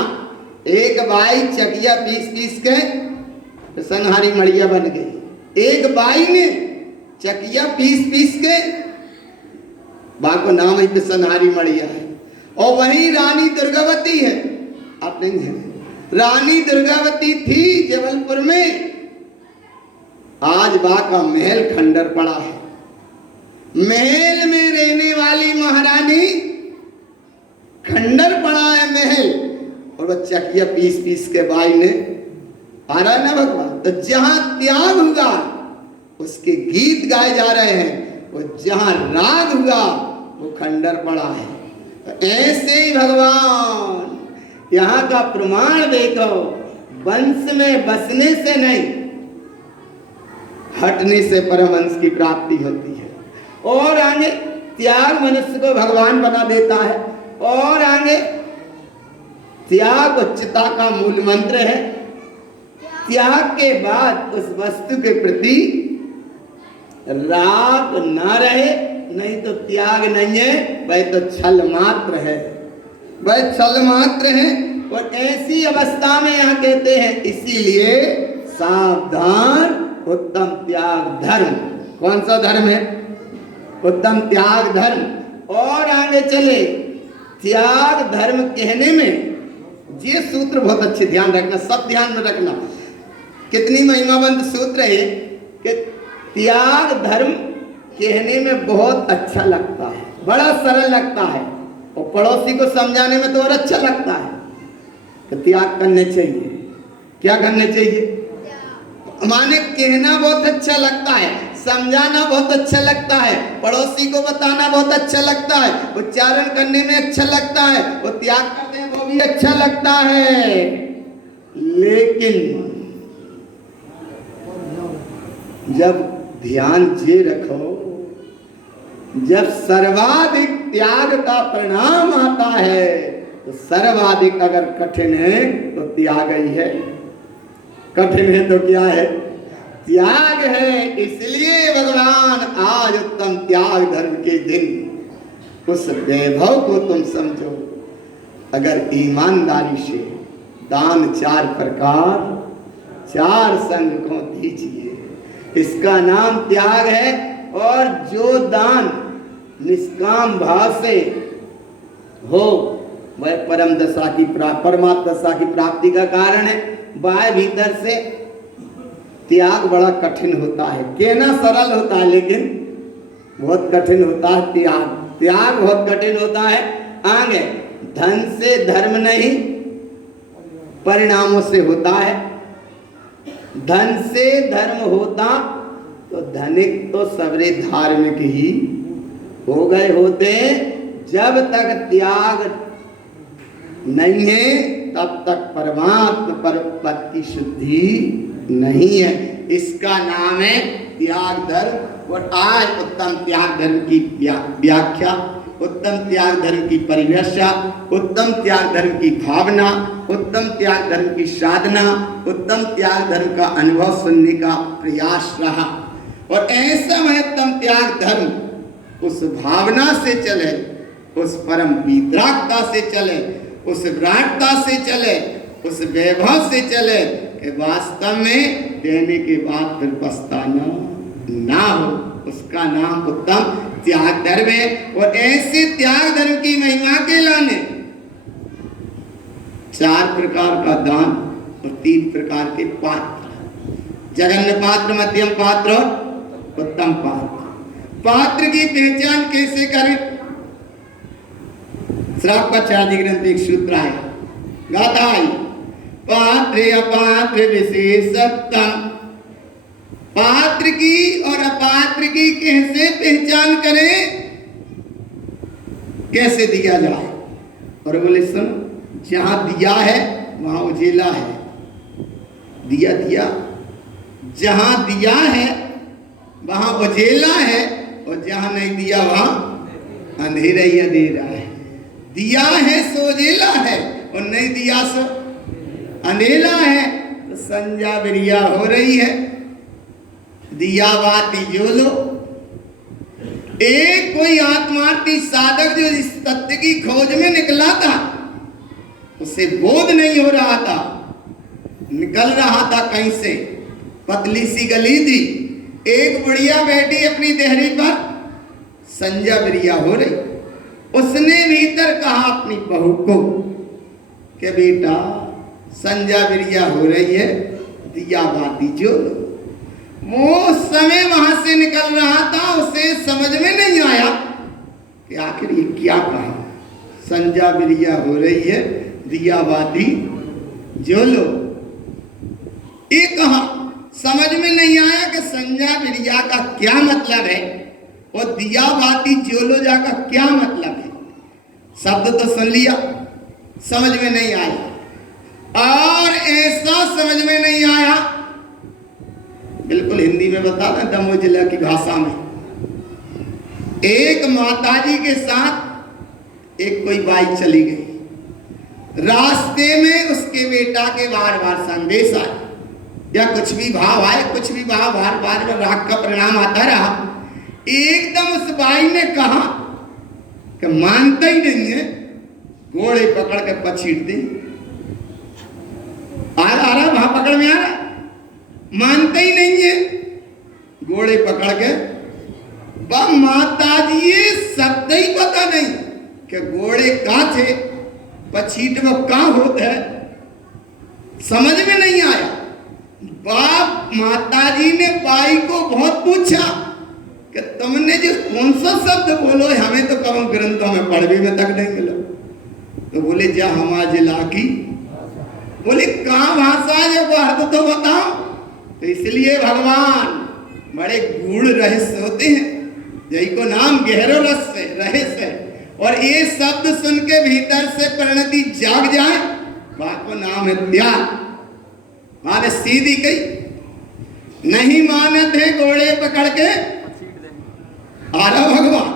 एक बाई चकिया पीस के सनहारी मड़िया बन गई। एक बाई ने चकिया पीस के बाको नाम है सनहारी मड़िया है। और वही रानी दुर्गावती है, आप नहीं है, रानी दुर्गावती थी जबलपुर में, आज बा का महल खंडर पड़ा है। महल में रहने वाली महारानी, खंडर पड़ा है महल, और वह चकिया पीस के बाई ने, आ रहा है ना भगवान। तो जहां त्याग हुआ उसके गीत गाए जा रहे हैं, और जहां राग हुआ वो खंडर पड़ा है। तो ऐसे ही भगवान यहाँ का प्रमाण देखो, वंश में बसने से नहीं, हटने से परमहंस की प्राप्ति होती है। और आगे त्याग मनुष्य को भगवान बना देता है। और आगे त्याग उच्चता का मूल मंत्र है। त्याग के बाद उस वस्तु के प्रति राग न रहे, नहीं तो त्याग नहीं है, वह तो छल मात्र है, वह छल मात्र है। और ऐसी अवस्था में यहाँ कहते हैं, इसीलिए सावधान, उत्तम त्याग धर्म। कौन सा धर्म है? उत्तम त्याग धर्म। और आगे चले, त्याग धर्म कहने में ये सूत्र बहुत अच्छे ध्यान रखना, सब ध्यान में रखना। कितनी महिमावंत सूत्र है कि त्याग धर्म कहने में बहुत अच्छा लगता है, बड़ा सरल लगता है, और पड़ोसी को समझाने में तो और अच्छा लगता है। तो त्याग करने चाहिए। क्या करने चाहिए? माने कहना बहुत अच्छा लगता है, समझाना बहुत अच्छा लगता है, पड़ोसी को बताना बहुत अच्छा लगता है, उच्चारण करने में अच्छा लगता है, वो त्याग करते हैं वो भी अच्छा लगता है। लेकिन जब ध्यान ये रखो, जब सर्वाधिक त्याग का परिणाम आता है, तो सर्वाधिक अगर कठिन है तो त्याग ही है, कठिन है तो क्या है? त्याग है। इसलिए भगवान आज उत्तम त्याग धर्म के दिन उस वैभव को तुम समझो। अगर ईमानदारी से दान 4 प्रकार 4 संग को दीजिए, इसका नाम त्याग है। और जो दान निष्काम भाव से हो वह परम दशा की परमात्मा दशा की प्राप्ति का कारण है। बाहर भीतर से त्याग बड़ा कठिन होता है, कहना सरल होता है लेकिन बहुत कठिन होता है। त्याग बहुत कठिन होता है। आगे धन से धर्म नहीं, परिणामों से होता है। धन से धर्म होता तो धनिक तो सबरे धार्मिक ही हो गए होते। जब तक त्याग नहीं है तब तक परमात्मा पर पद की शुद्धि नहीं है। इसका नाम है त्याग धर्म। और आज उत्तम त्याग धर्म की व्याख्या, उत्तम त्याग धर्म की परिभाषा, उत्तम त्याग धर्म की भावना, उत्तम त्याग धर्म की साधना, उत्तम त्याग धर्म का अनुभव सुनने का प्रयास रहा। और ऐसा महत्तम त्याग धर्म उस भावना से चले, उस परम विद्रागता से चले, उस विराटता से चले, उस वैभव से चले कि वास्तव में देने के बाद फिर पछताना ना हो। उसका नाम उत्तम त्याग धर्म है। और ऐसे त्याग धर्म की महिमा के लाने 4 प्रकार का दान और 3 प्रकार के पात्र, जघन्य पात्र, मध्यम पात्र और उत्तम पात्र। पात्र की पहचान कैसे करें? श्राप पक्षादि ग्रंथ एक सूत्र है, गाथा है, पात्र अपात्र विशेषतम। पात्र की और अपात्र की कैसे पहचान करें, कैसे दिया जाए? और बोले सुन, जहां दिया है वहां उजेला है, दिया दिया, जहां दिया है वहां उजेला है, और जहां नहीं दिया वहां अंधेरा ही अंधेरा है। दिया है सो उजेला है, और नहीं दिया सो अंधेरा है। तो संजा बिरिया हो रही है, दिया बाती जो लो। एक कोई आत्मार्थी साधक जो इस तत्व की खोज में निकला था, उसे बोध नहीं हो रहा था, निकल रहा था कहीं से, पतली सी गली थी, एक बुढ़िया बैठी अपनी देहरी पर, संजा बिरिया हो रही। उसने भीतर कहा अपनी बहू को कि बेटा संजा बिरिया हो रही है, दिया बाती जो लो। वो समय वहां से निकल रहा था, उसे समझ में नहीं आया कि आखिर ये क्या कहा। संजा बिरिया हो रही है, दिया बाती जो लो, ये कहा। समझ में नहीं आया कि संजा बिरिया का क्या मतलब है और दिया बाती ज्योलोजा का क्या मतलब है। शब्द तो सुन लिया, समझ में नहीं आया। और ऐसा समझ में नहीं आया, बिल्कुल हिंदी में बता दें, दमोह जिला की भाषा में, एक माताजी के साथ एक कोई बाई चली गई। रास्ते में उसके बेटा के बार बार संदेश आए, या कुछ भी भाव आए, कुछ भी भाव बार बार राग का परिणाम आता रहा। एकदम उस बाई ने कहा कि मानता ही नहीं है, घोड़े पकड़ के पछीट दे। आ रहा वहां पकड़ में आ रहा, मानता ही नहीं है, घोड़े पकड़ के। माता जी ये शब्द ही पता नहीं कि घोड़े कहां थे, पछीट वो कहां होते है, समझ में नहीं आया। बाप माताजी ने बाई को बहुत पूछा कि तुमने जो कौन सा शब्द बोलो, हमें तो कभी ग्रंथों में पढ़ने में तक नहीं मिला। तो बोले जा हमारा जिला की, बोले कहां भाषा है, वो अर्थ तो बताओ। तो इसलिए भगवान बड़े गूढ़ रहस्य होते हैं, यही को नाम गहरो रहस्य रहस्य। और ये शब्द सुन के भीतर से परिणति जाग जाए, बात को नाम है त्याग। माने सीधी कही नहीं मानते घोड़े पकड़ के आ रहा भगवान।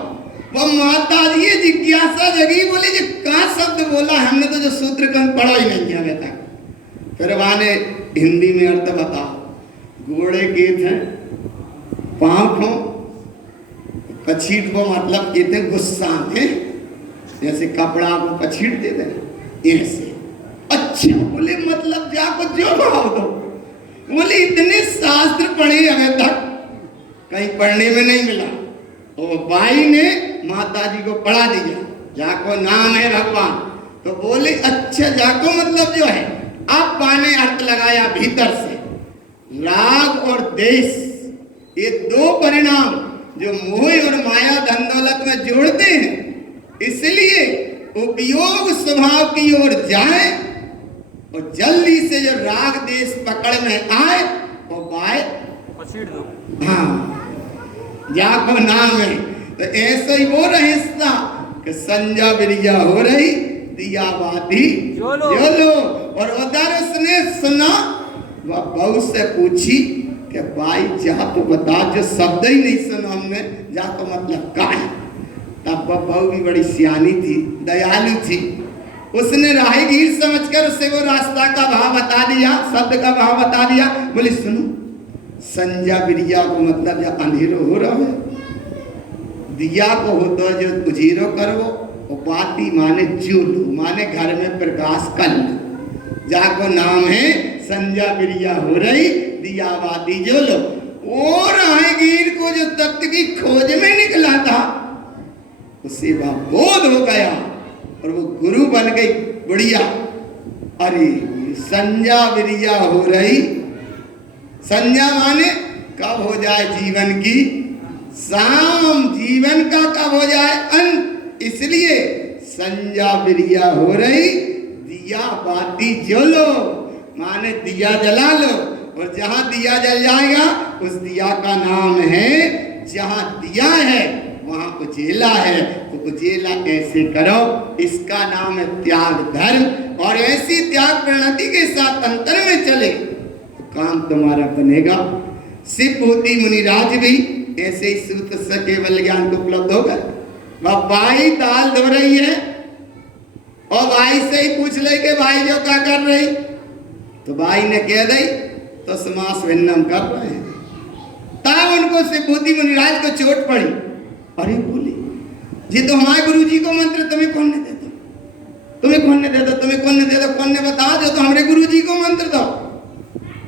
वो माता जी जिज्ञासा जगी, बोली जी कहाँ शब्द बोला, हमने तो जो सूत्र कम पढ़ा ही नहीं है तक। फिर वाने हिंदी में अर्थ बताओ। घोड़े के थे पांव को, पछीट को मतलब कहते हैं गुस्सा में, जैसे कपड़ा को पछीट देते हैं ऐसे। अच्छा, बोले मतलब जाको जो भाव दो। बोले इतने शास्त्र पढ़े हमें तक कहीं पढ़ने में नहीं मिला। और बाई ने माता जी को पढ़ा दिया, जाको नाम है भगवान। तो बोले अच्छा जाको मतलब जो है, आप पाने अर्थ लगाया भीतर से। राग और देश, ये 2 परिणाम जो मोह और माया धन दौलत में जोड़ते हैं, इसलिए उपयोग स्वभाव की ओर जाए और जल्दी से जो राग देश पकड़ में आए वो बाय पछीड़ दो। हाँ, जाको नाम है। तो ऐसे ही वो रहस्या कि संजा बिरिया हो रही, दिया बाती जो लो। और उधर उसने सुना, वह बहू से पूछी कि भाई जा तो बता, जो शब्द ही नहीं सुना हमने, जा तो मतलब का है। तब वह बहू भी बड़ी सियानी थी, दयालु थी। उसने राहगीर समझकर उसे वो रास्ता का भाव बता दिया, शब्द का भाव बता दिया। बोले सुनो, संजा बिरिया को मतलब जो अंधेरो हो रहा है, दिया को हो तो जो उजीरो करो, और बाती माने ज्योलो, माने घर में प्रकाश कर लो, जाको नाम है संजा बिरिया हो रही दिया बाती ज्योलो। और राहगीर को जो तत्व की खोज में निकला था उसे वह बोध हो गया और वो गुरु बन गई बुढ़िया। अरे संजा बिरिया हो रही, संजा माने कब हो जाए जीवन की शाम, जीवन का कब हो जाए अंत, इसलिए संजा बिरिया हो रही दिया बाती जलो, माने दिया जला लो। और जहां दिया जल जाएगा उस दिया का नाम है, जहां दिया है वहां उजेला है, तो उजेला ऐसे करो, इसका नाम है त्याग धर्म। और ऐसी त्याग प्रणति के साथ अंतर में चले तो काम तुम्हारा बनेगा। शिवभूति मुनिराज भी ऐसे ही सूत्र से केवल ज्ञान को उपलब्ध होगा। वह भाई दाल धो रही है और भाई से ही पूछ ले के भाई जो क्या कर रही, तो भाई ने कह दी तो समास भिन्नम कर रहे हैं। तब उनको शिवभूति मुनिराज को चोट पड़ी। अरे बोले जी तो हमारे गुरु जी को मंत्र तुम्हें कौन ने देता, तुम्हें कौन ने देता, तुम्हें कौन ने देता, कौन ने बताओ जो तो हमारे गुरु जी को मंत्र दो,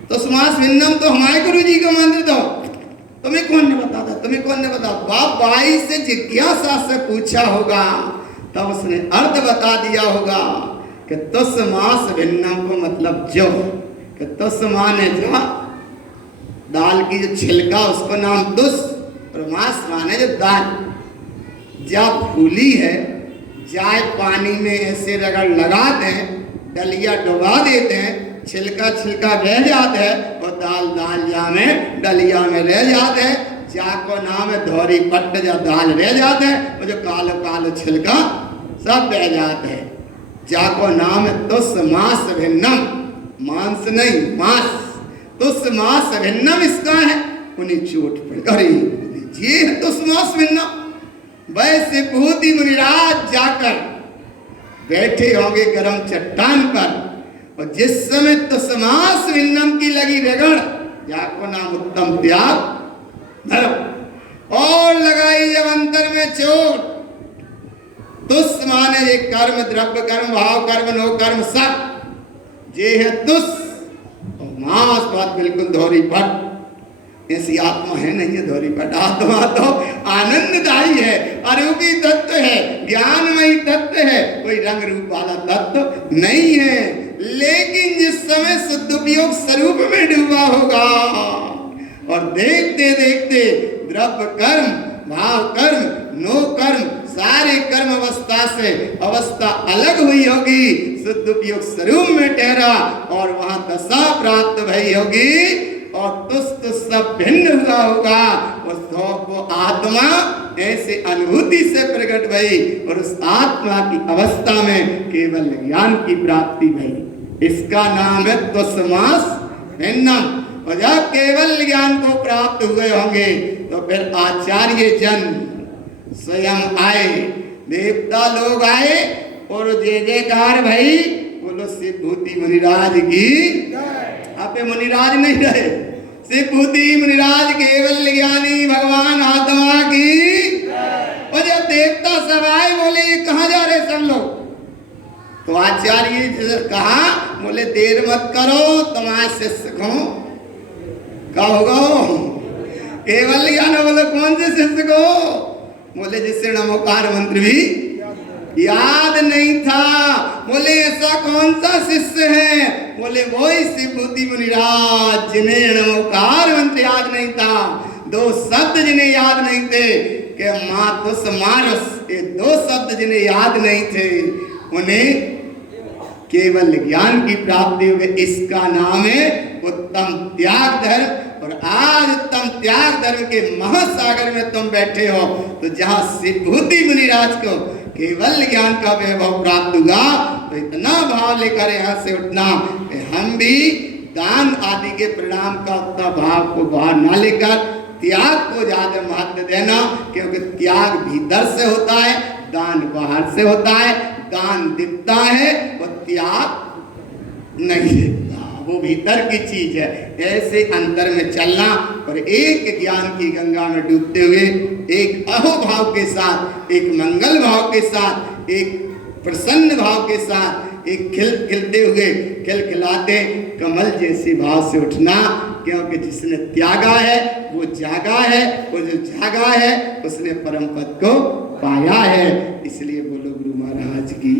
तो समास भिन्नम तो हमारे गुरु जी को मंत्र दो, तुम्हें कौन ने बताता, तुम्हें कौन ने बताया। बाप भाई से जिज्ञासा से पूछा होगा तब उसने अर्थ बता दिया होगा कि तुस मास भिन्नम को मतलब जो कि तुस माने जो दाल की जो छिलका उसको नाम तुस, और मास माने जो दाल। जब फूली है जाए पानी में ऐसे रगड़ लगा दें, डलिया डुबा देते हैं, छिलका छिलका रह जाता है और दाल दाल जा में डलिया में रह जाते हैं, जाको नाम है धोरी पट्ट जा दाल रह जाते हैं, और जो कालो कालो छिलका सब रह जाते हैं, जाको नाम है तुस मास भिन्नम, मांस नहीं मांस, तुस मास भिन्नम इसका है। उन्हें चोट पड़, अरे ये है तुस मास भिन्नम। वैसे भूति मुनिराज जाकर बैठे होंगे गर्म चट्टान पर, और जिस समय तुसमास भिन्नम की लगी रगड़, जाको नाम उत्तम त्याग धर्म, और लगाई जब अंतर में चोट। तुस माने ये कर्म, द्रव्य कर्म, भाव कर्म, नो कर्म सब, ये है तुस। और मास बात बिल्कुल धोरी पट, ऐसी आत्मा है नहीं है धोरी पट। आत्मा तो आनंददायी है, आरोग्य तत्व है, ज्ञानमयी तत्व है, कोई रंग रूप वाला तत्व नहीं है। लेकिन जिस समय सदुपयोग स्वरूप में डूबा होगा और देखते देखते द्रव्य कर्म, भाव कर्म, नो कर्म, सारे कर्म अवस्था से अवस्था अलग हुई होगी, सदुपयोग स्वरूप में ठहरा और वहां दशा प्राप्त भई होगी, और तुस्त सब भिन्न हुआ होगा। वो आत्मा ऐसे अनुभूति से प्रकट भई और उस आत्मा की अवस्था में केवल ज्ञान की प्राप्ति भई, इसका नाम है तुसमास भिन्नम। और जब केवल ज्ञान को प्राप्त हुए होंगे तो फिर आचार्य जन स्वयं आए, देवता लोग आए और जय जयकार भाई बोलो शिवभूति मुनिराज की। आप मुनिराज नहीं रहे, शिवभूति मुनिराज केवल ज्ञानी भगवान आत्मा की। और जब देवता सब आए बोले ये कहाँ जा रहे सब लोग, तो आचार्य जी कहा बोले देर मत करो, तुम्हारे शिष्य को कहोगे केवल ज्ञान, बोले कौन से शिष्य को, बोले जिससे नमोकार मंत्र भी याद नहीं था। बोले ऐसा कौन सा शिष्य है, बोले वही शिवभूति मुनिराज जिन्हें नमोकार मंत्र याद नहीं था, दो शब्द जिन्हें याद नहीं थे कि मातुस मारस, ये दो शब्द जिन्हें याद नहीं थे उन्हें केवल ज्ञान की प्राप्ति हो गई। इसका नाम है उत्तम त्याग धर्म। और आज उत्तम त्याग धर्म के महासागर में तुम बैठे हो, तो जहां शिवभूति मुनिराज को केवल ज्ञान का वैभव प्राप्त हुआ, तो इतना भाव लेकर यहाँ से उठना कि हम भी दान आदि के परिणाम का उतना भाव को बाहर ना लेकर त्याग को ज्यादा महत्व देना, क्योंकि त्याग भीतर से होता है, दान बाहर से होता है। दान दिखता है और त्याग नहीं दिखता, वो भीतर की चीज है। ऐसे अंतर में चलना और एक ज्ञान की गंगा में डूबते हुए एक अहोभाव के साथ, एक मंगल भाव के साथ, एक प्रसन्न भाव के साथ, एक खिलते हुए खिलखिलाते कमल जैसी भाव से उठना, क्योंकि जिसने त्यागा है वो जागा है, वो जो जागा है उसने परम पद को पाया है। इसलिए बोलो गुरु महाराज की